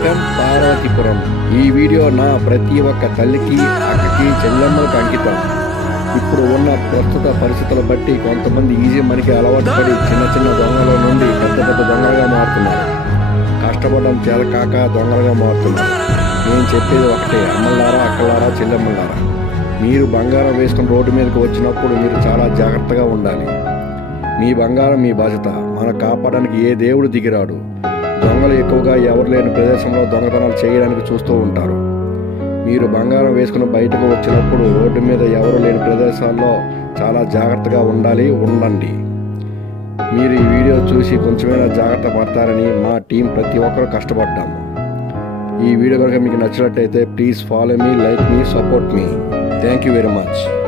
ప్రతీకం పార్వతీపురం. ఈ వీడియో నా ప్రతి ఒక్క తల్లికి, అక్కకి, చెల్లెమ్మలకు అంకితం. ఇప్పుడు ఉన్న ప్రస్తుత పరిస్థితుల బట్టి కొంతమంది ఈజీ మనకి అలవాటు పడి చిన్న చిన్న దొంగల నుండి పెద్ద పెద్ద దొంగలుగా మారుతున్నారు. కష్టపడడం చేతకాక దొంగలుగా మారుతున్నారు. నేను చెప్పేది ఒకటే, అమ్మలారా, అక్కలారా, చెల్లెమ్మలారా, మీరు బంగారం వేసుకుని రోడ్డు మీదకి వచ్చినప్పుడు మీరు చాలా జాగ్రత్తగా ఉండాలి. మీ బంగారం మీ బాధ్యత. మనం కాపాడడానికి ఏ దేవుడు దిగిరాడు. దొంగలు ఎక్కువగా ఎవరు లేని ప్రదేశంలో దొంగతనాలు చేయడానికి చూస్తూ ఉంటారు. మీరు బంగారం వేసుకుని బయటకు వచ్చినప్పుడు రోడ్డు మీద ఎవరు లేని ప్రదేశాల్లో చాలా జాగ్రత్తగా ఉండండి. మీరు ఈ వీడియో చూసి కొంచెమైనా జాగ్రత్త పడతారని మా టీం ప్రతి ఒక్కరూ కష్టపడ్డాము. ఈ వీడియో కనుక మీకు నచ్చినట్టయితే please follow me, like me, support me. Thank you very much.